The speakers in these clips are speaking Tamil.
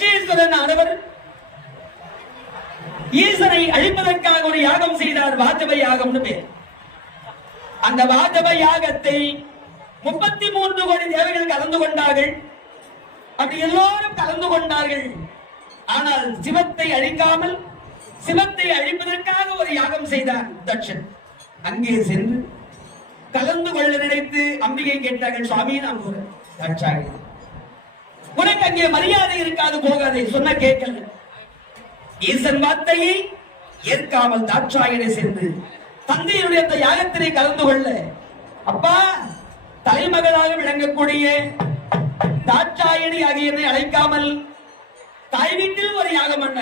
தட்சேஸ்வரன் ஆனவர் ஈசனை அழிப்பதற்காக ஒரு யாகம் செய்தார். வாஜப யாகம்னு பேர். அந்த வாஜப யாகத்தை 33 கோடி தேவர்கள் கலந்து கொண்டார்கள். அப்படி எல்லோரும் கலந்து கொண்டார்கள். ஆனால் சிவத்தை அழிக்காமல் சிவத்தை அழிப்பதற்காக ஒரு யாகம் செய்தார் தட்சன். அங்கே சென்று கலந்து கொள்ள நினைத்து அம்பிகை கேட்டார்கள், சுவாமி நான் தட்சாயணி உனக்கு அங்கே மரியாதை இருக்காது, போகாதே. சொன்ன கேட்கல. ஈசன் வார்த்தையை ஏற்காமல் தாட்சாயணி சென்று தந்தையுடைய அந்த யாகத்தினை கலந்து கொள்ள, அப்பா தலைமகளாக விளங்கக்கூடிய தாட்சாயணி ஆகிய என்னை அழைக்காமல் தாய் வீட்டில் ஒரு யாகம் பண்ண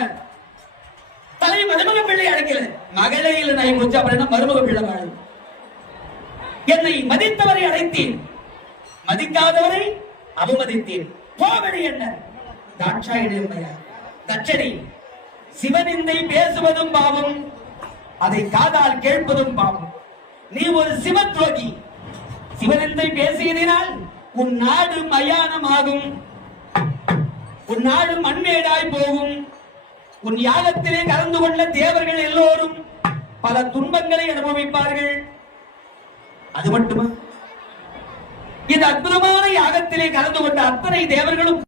தலை மருமக பிள்ளை அழைக்கல. மகளே இல்லை நான் முடிச்சா அப்படின்னா மருமக பிள்ளை வாழும். என்னை மதித்தவரை அழைத்தேன், மதிக்காதவரை அவமதித்தேன். போவடி என்ன தாட்சாயணி உண்மையா? தட்சணி சிவனிந்தை பேசுவதும் பாவம், அதை காதால் கேட்பதும் பாவம். நீ ஒரு சிவ துரோகி. சிவனிந்தை பேசியதினால் உன் நாடு மயானமாகும், உன் நாடு மண்மேடாய் போகும். உன் யாகத்திலே கலந்து கொண்ட தேவர்கள் எல்லோரும் பல துன்பங்களை அனுபவிப்பார்கள். அது மட்டுமா, இந்த அற்புதமான யாகத்திலே கலந்து கொண்ட அத்தனை தேவர்களும்